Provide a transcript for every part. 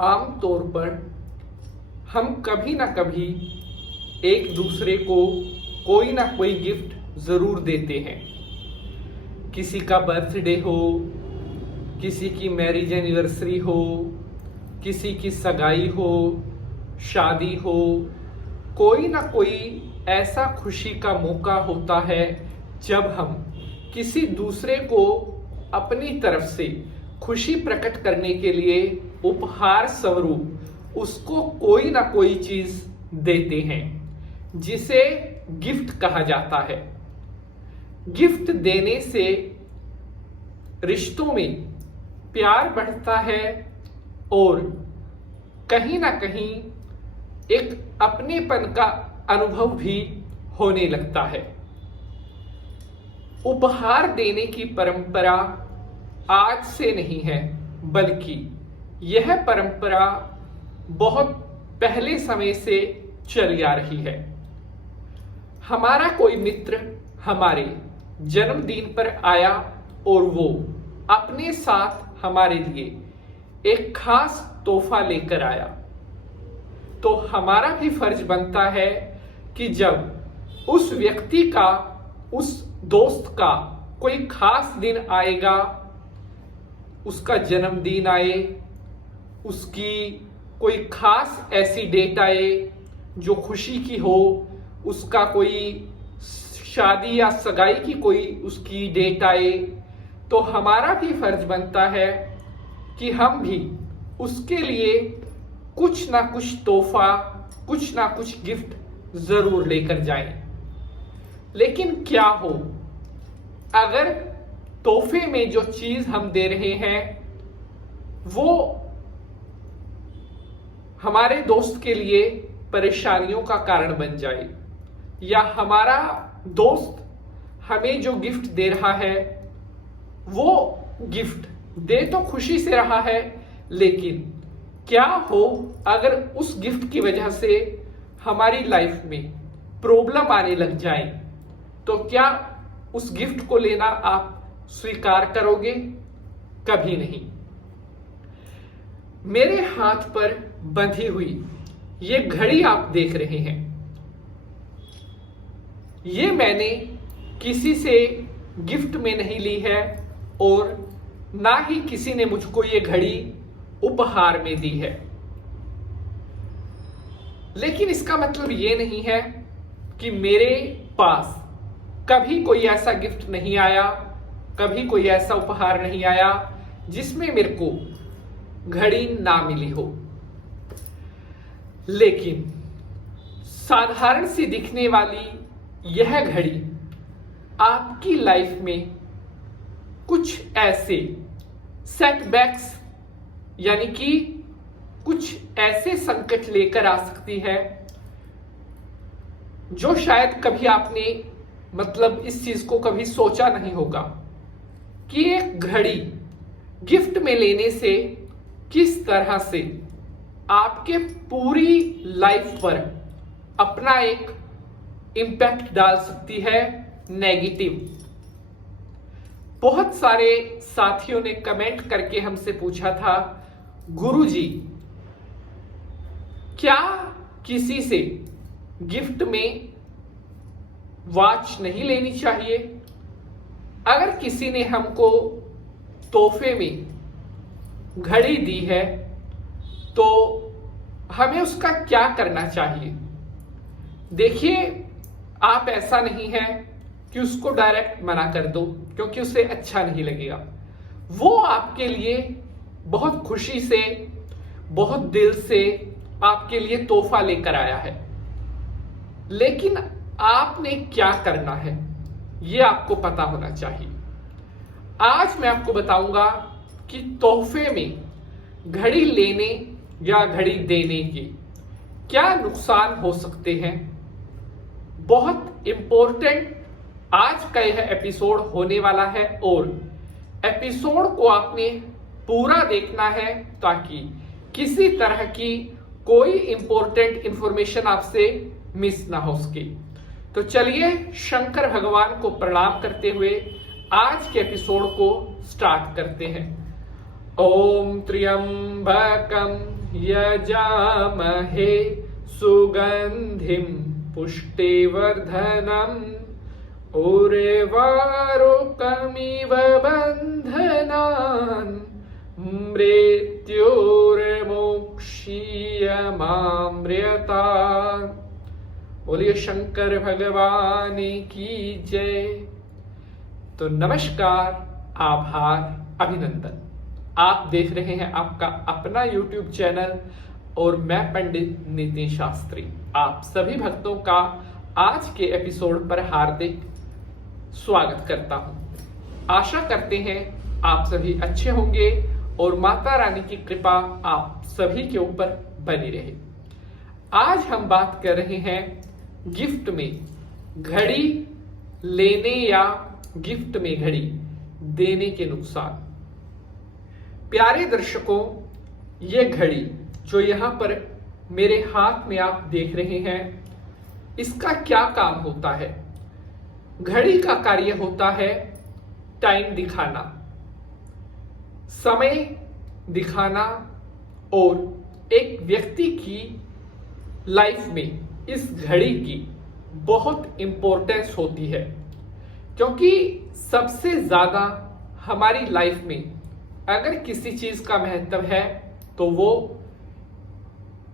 आम तौर पर हम कभी ना कभी एक दूसरे को कोई ना कोई गिफ्ट ज़रूर देते हैं। किसी का बर्थडे हो, किसी की मैरिज एनिवर्सरी हो, किसी की सगाई हो, शादी हो, कोई ना कोई ऐसा खुशी का मौका होता है जब हम किसी दूसरे को अपनी तरफ से खुशी प्रकट करने के लिए उपहार स्वरूप उसको कोई ना कोई चीज देते हैं, जिसे गिफ्ट कहा जाता है। गिफ्ट देने से रिश्तों में प्यार बढ़ता है और कहीं ना कहीं एक अपनेपन का अनुभव भी होने लगता है। उपहार देने की परंपरा आज से नहीं है, बल्कि यह परंपरा बहुत पहले समय से चली आ रही है। हमारा कोई मित्र हमारे जन्मदिन पर आया और वो अपने साथ हमारे लिए एक खास तोहफा लेकर आया, तो हमारा भी फर्ज बनता है कि जब उस व्यक्ति का, उस दोस्त का कोई खास दिन आएगा, उसका जन्मदिन आए, उसकी कोई खास ऐसी डेट आए जो खुशी की हो, उसका कोई शादी या सगाई की कोई उसकी डेट आए, तो हमारा भी फर्ज बनता है कि हम भी उसके लिए कुछ ना कुछ तोहफा, कुछ ना कुछ गिफ्ट जरूर लेकर जाएं। लेकिन क्या हो अगर तोहफे में जो चीज हम दे रहे हैं वो हमारे दोस्त के लिए परेशानियों का कारण बन जाए, या हमारा दोस्त हमें जो गिफ्ट दे रहा है वो गिफ्ट दे तो खुशी से रहा है, लेकिन क्या हो अगर उस गिफ्ट की वजह से हमारी लाइफ में प्रॉब्लम आने लग जाए, तो क्या उस गिफ्ट को लेना आप स्वीकार करोगे? कभी नहीं। मेरे हाथ पर बंधी हुई ये घड़ी आप देख रहे हैं, ये मैंने किसी से गिफ्ट में नहीं ली है और ना ही किसी ने मुझको ये घड़ी उपहार में दी है। लेकिन इसका मतलब ये नहीं है कि मेरे पास कभी कोई ऐसा गिफ्ट नहीं आया, कभी कोई ऐसा उपहार नहीं आया जिसमें मेरे को घड़ी ना मिली हो। लेकिन साधारण सी दिखने वाली यह घड़ी आपकी लाइफ में कुछ ऐसे सेटबैक्स, यानी कि कुछ ऐसे संकट लेकर आ सकती है जो शायद कभी आपने इस चीज को कभी सोचा नहीं होगा कि एक घड़ी गिफ्ट में लेने से किस तरह से आपके पूरी लाइफ पर अपना एक इम्पैक्ट डाल सकती है, नेगेटिव। बहुत सारे साथियों ने कमेंट करके हमसे पूछा था, गुरुजी क्या किसी से गिफ्ट में वॉच नहीं लेनी चाहिए? अगर किसी ने हमको तोहफे में घड़ी दी है तो हमें उसका क्या करना चाहिए? देखिए, आप ऐसा नहीं है कि उसको डायरेक्ट मना कर दो, क्योंकि उसे अच्छा नहीं लगेगा। वो आपके लिए बहुत खुशी से, बहुत दिल से आपके लिए तोहफा लेकर आया है, लेकिन आपने क्या करना है ये आपको पता होना चाहिए। आज मैं आपको बताऊंगा कि तोहफे में घड़ी लेने या घड़ी देने के क्या नुकसान हो सकते हैं। बहुत इंपॉर्टेंट आज का यह एपिसोड होने वाला है और एपिसोड को आपने पूरा देखना है ताकि किसी तरह की कोई इंपॉर्टेंट इंफॉर्मेशन आपसे मिस ना हो सके। तो चलिए शंकर भगवान को प्रणाम करते हुए आज के एपिसोड को स्टार्ट करते हैं। ओम त्र्यंबकं यजामहे सुगंधिं पुष्टिवर्धनम् उर्वारुकमिव बन्धनान् मृत्योर्मुक्षीयमामृतात्। बोलिए शंकर भगवान की जय। तो नमस्कार, आभार, अभिनंदन। आप देख रहे हैं आपका अपना YouTube चैनल और मैं पंडित नितिन शास्त्री। आप सभी भक्तों का आज के एपिसोड पर हार्दिक स्वागत करता हूं। आशा करते हैं आप सभी अच्छे होंगे और माता रानी की कृपा आप सभी के ऊपर बनी रहे। आज हम बात कर रहे हैं गिफ्ट में घड़ी लेने या गिफ्ट में घड़ी देने के नुकसान। प्यारे दर्शकों, ये घड़ी जो यहाँ पर मेरे हाथ में आप देख रहे हैं, इसका क्या काम होता है? घड़ी का कार्य होता है टाइम दिखाना, समय दिखाना और एक व्यक्ति की लाइफ में इस घड़ी की बहुत इंपॉर्टेंस होती है, क्योंकि सबसे ज्यादा हमारी लाइफ में अगर किसी चीज का महत्व है तो वो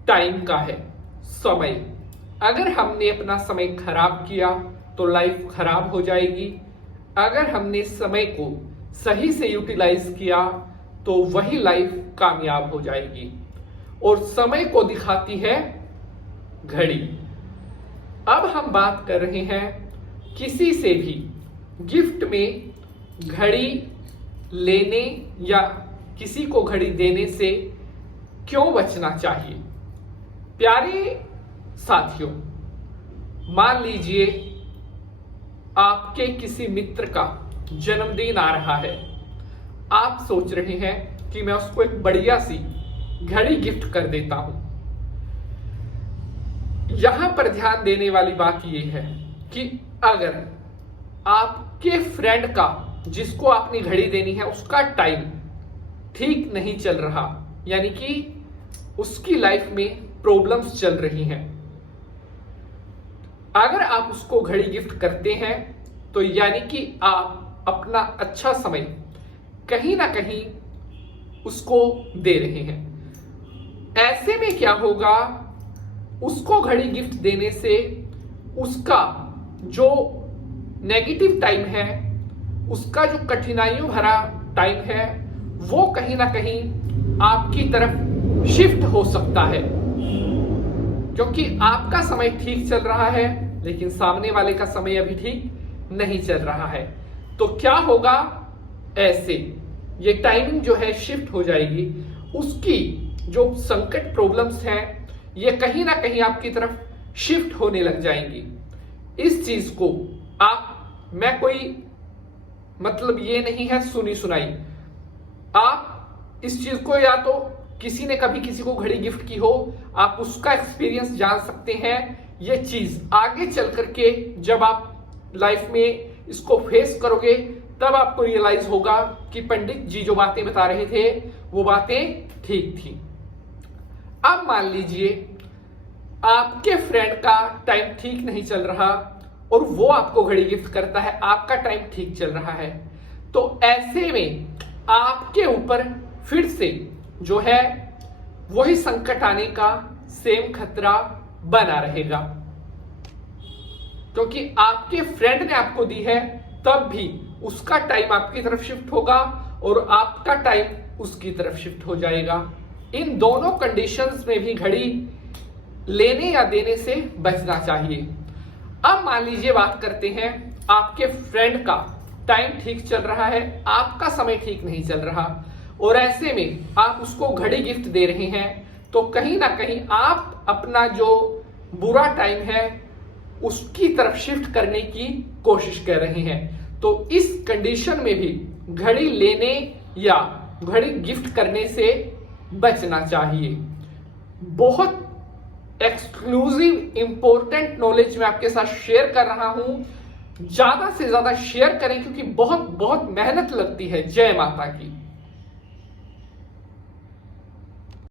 टाइम का है, समय। अगर हमने अपना समय खराब किया तो लाइफ खराब हो जाएगी। अगर हमने समय को सही से यूटिलाइज किया तो वही लाइफ कामयाब हो जाएगी। और समय को दिखाती है घड़ी। अब हम बात कर रहे हैं किसी से भी गिफ्ट में घड़ी लेने या किसी को घड़ी देने से क्यों बचना चाहिए। प्यारे साथियों, मान लीजिए आपके किसी मित्र का जन्मदिन आ रहा है। आप सोच रहे हैं कि मैं उसको एक बढ़िया सी घड़ी गिफ्ट कर देता हूं। यहां पर ध्यान देने वाली बात यह है कि अगर आपके फ्रेंड का, जिसको आपने घड़ी देनी है, उसका टाइम ठीक नहीं चल रहा, यानी कि उसकी लाइफ में प्रॉब्लम्स चल रही हैं, अगर आप उसको घड़ी गिफ्ट करते हैं तो यानी कि आप अपना अच्छा समय कहीं ना कहीं उसको दे रहे हैं। ऐसे में क्या होगा, उसको घड़ी गिफ्ट देने से उसका जो नेगेटिव टाइम है, उसका जो कठिनाइयों भरा टाइम है, वो कहीं ना कहीं आपकी तरफ शिफ्ट हो सकता है, क्योंकि आपका समय ठीक चल रहा है लेकिन सामने वाले का समय अभी ठीक नहीं चल रहा है। तो क्या होगा, ऐसे ये टाइमिंग जो है शिफ्ट हो जाएगी। उसकी जो संकट प्रॉब्लम्स हैं, ये कहीं ना कहीं आपकी तरफ शिफ्ट होने लग जाएंगी। इस चीज को मैं कोई मतलब ये नहीं है सुनी सुनाई, आप इस चीज को या तो किसी ने कभी किसी को घड़ी गिफ्ट की हो, आप उसका एक्सपीरियंस जान सकते हैं। ये चीज आगे चल करके जब आप लाइफ में इसको फेस करोगे तब आपको रियलाइज होगा कि पंडित जी जो बातें बता रहे थे वो बातें ठीक थी। अब मान लीजिए आपके फ्रेंड का टाइम ठीक नहीं चल रहा और वो आपको घड़ी गिफ्ट करता है, आपका टाइम ठीक चल रहा है, तो ऐसे में आपके ऊपर फिर से जो है वही संकट आने का सेम खतरा बना रहेगा, क्योंकि आपके फ्रेंड ने आपको दी है तब भी उसका टाइम आपकी तरफ शिफ्ट होगा और आपका टाइम उसकी तरफ शिफ्ट हो जाएगा। इन दोनों कंडीशंस में भी घड़ी लेने या देने से बचना चाहिए। अब मान लीजिए बात करते हैं, आपके फ्रेंड का टाइम ठीक चल रहा है, आपका समय ठीक नहीं चल रहा, और ऐसे में आप उसको घड़ी गिफ्ट दे रहे हैं, तो कहीं ना कहीं आप अपना जो बुरा टाइम है उसकी तरफ शिफ्ट करने की कोशिश कर रहे हैं। तो इस कंडीशन में भी घड़ी लेने या घड़ी गिफ्ट करने से बचना चाहिए। बहुत एक्सक्लूसिव इंपॉर्टेंट नॉलेज मैं आपके साथ शेयर कर रहा हूं, ज्यादा से ज्यादा शेयर करें क्योंकि बहुत बहुत मेहनत लगती है। जय माता की।